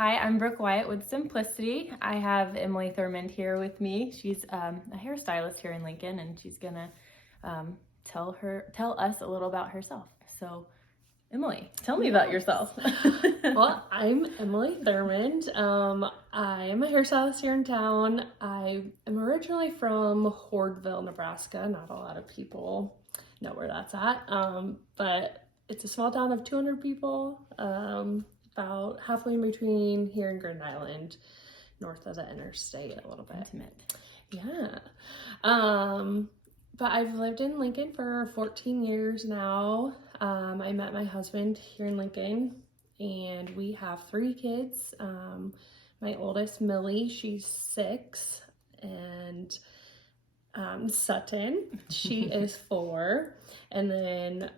Hi, I'm Brooke Wyatt with Simplicity. I have Emily Thurmond here with me. She's a hairstylist here in Lincoln, and she's gonna tell us a little about herself. So, Emily, tell me about yourself. Well, I'm Emily Thurmond. I am a hairstylist here in town. I am originally from Hordeville, Nebraska. Not a lot of people know where that's at, but it's a small town of 200 people, about halfway in between here and Grand Island, north of the interstate a little bit. Intimate. Yeah. But I've lived in Lincoln for 14 years now. I met my husband here in Lincoln, and we have 3 kids. My oldest, Millie, she's 6, and Sutton, she is 4, and then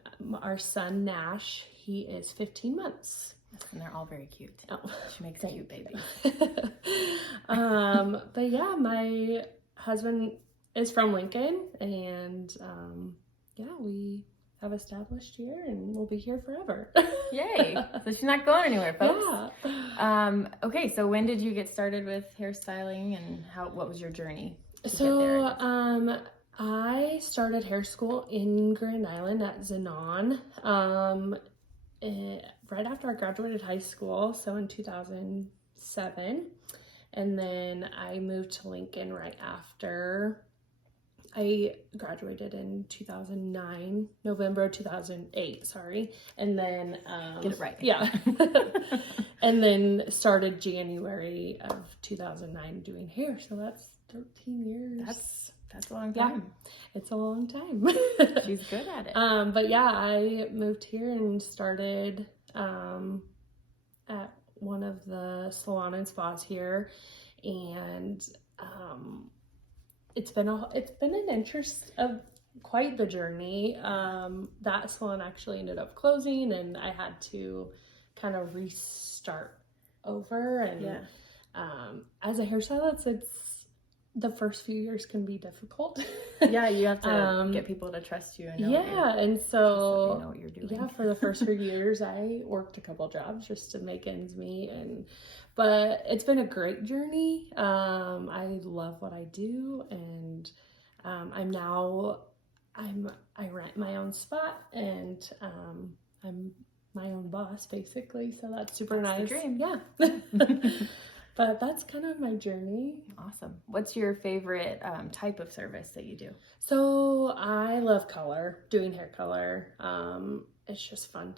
our son, Nash, he is 15 months. And they're all very cute. Oh, she makes a cute baby. But yeah, my husband is from Lincoln, and yeah, we have established here, and we'll be here forever. Yay! So she's not going anywhere, folks. Yeah. Okay, so when did you get started with hairstyling, and what was your journey to get So there? I started hair school in Grand Island at Zenon right after I graduated high school, so in 2007, and then I moved to Lincoln right after. I graduated in 2009, November 2008, sorry. And then, Get it right. Yeah. And then started January of 2009 doing hair. So that's 13 years. That's a long time. Yeah, it's a long time. She's good at it. But yeah, I moved here and started, at one of the salon and spas here. And, it's been an interest of quite the journey. That salon actually ended up closing, and I had to kind of restart over. And as a hairstylist, the first few years can be difficult. Yeah, you have to get people to trust you. And know and so know what you're doing. Yeah, for the first few years, I worked a couple jobs just to make ends meet, but it's been a great journey. I love what I do, and I rent my own spot, and I'm my own boss basically. So that's super nice. The dream. Yeah. But that's kind of my journey. Awesome. What's your favorite type of service that you do? So I love color, doing hair color. It's just fun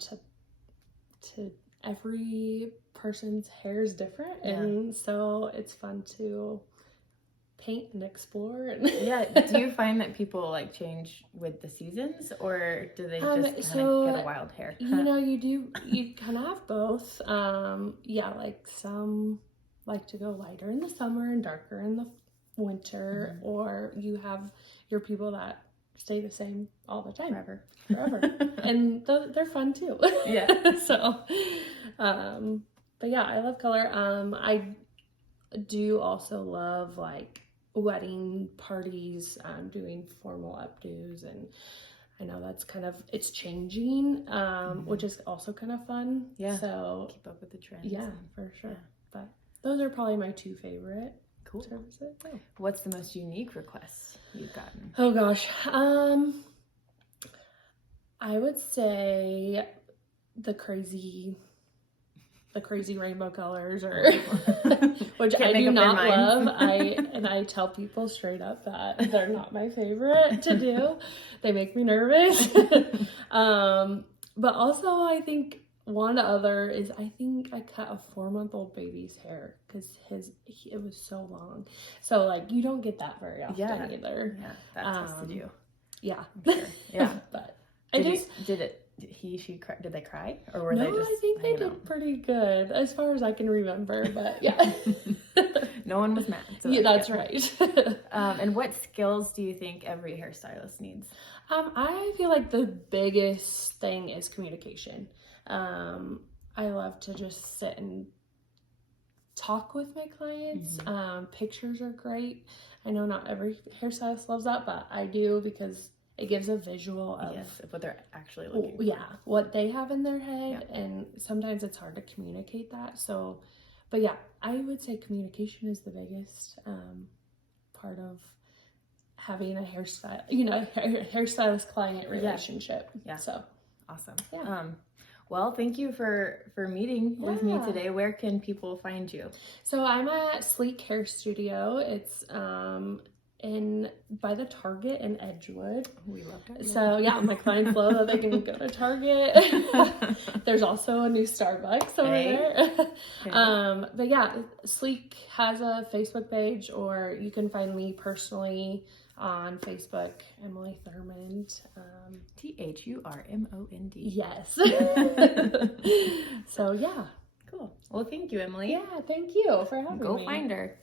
to every person's hair is different, and so it's fun to paint and explore. Yeah. Do you find that people like change with the seasons, or do they just kind of get a wild hair? You kind of have both. Yeah, like some like to go lighter in the summer and darker in the winter, or you have your people that stay the same all the time. Forever. And they're fun too. Yeah. So, but yeah, I love color. I do also love like wedding parties, doing formal updos, and I know that's it's changing, which is also kind of fun. Yeah. So keep up with the trends. Yeah, for sure. Yeah. But those are probably my 2 favorite services. Oh. What's the most unique request you've gotten? Oh gosh. I would say the crazy rainbow colors, or which I do not love. I tell people straight up that they're not my favorite to do. They make me nervous. But also I think one other is I cut a 4-month-old baby's hair because it was so long. So like you don't get that very often either. Yeah, that's tough to do. Yeah. Sure. Yeah. But did they cry, or were they just I think they did pretty good as far as I can remember, but yeah. No one was mad. So yeah, that's right. And what skills do you think every hairstylist needs? I feel like the biggest thing is communication. I love to just sit and talk with my clients. Pictures are great. I know not every hairstylist loves that, but I do, because it gives a visual of what they're actually looking for. Yeah, what they have in their head, and sometimes it's hard to communicate that. So, But yeah, I would say communication is the biggest part of having a hairstylist client relationship. Yeah. So awesome. Yeah. Well, thank you for meeting with me today. Where can people find you? So I'm at Sleek Hair Studio. It's by the Target in Edgewood. We love Target. So yeah, my clients love that they can go to Target. There's also a new Starbucks over there. But yeah, Sleek has a Facebook page, or you can find me personally on Facebook, Emily Thurmond. Thurmond. Yes. So yeah. Cool. Well, thank you, Emily. Yeah, thank you for having me. Go find her.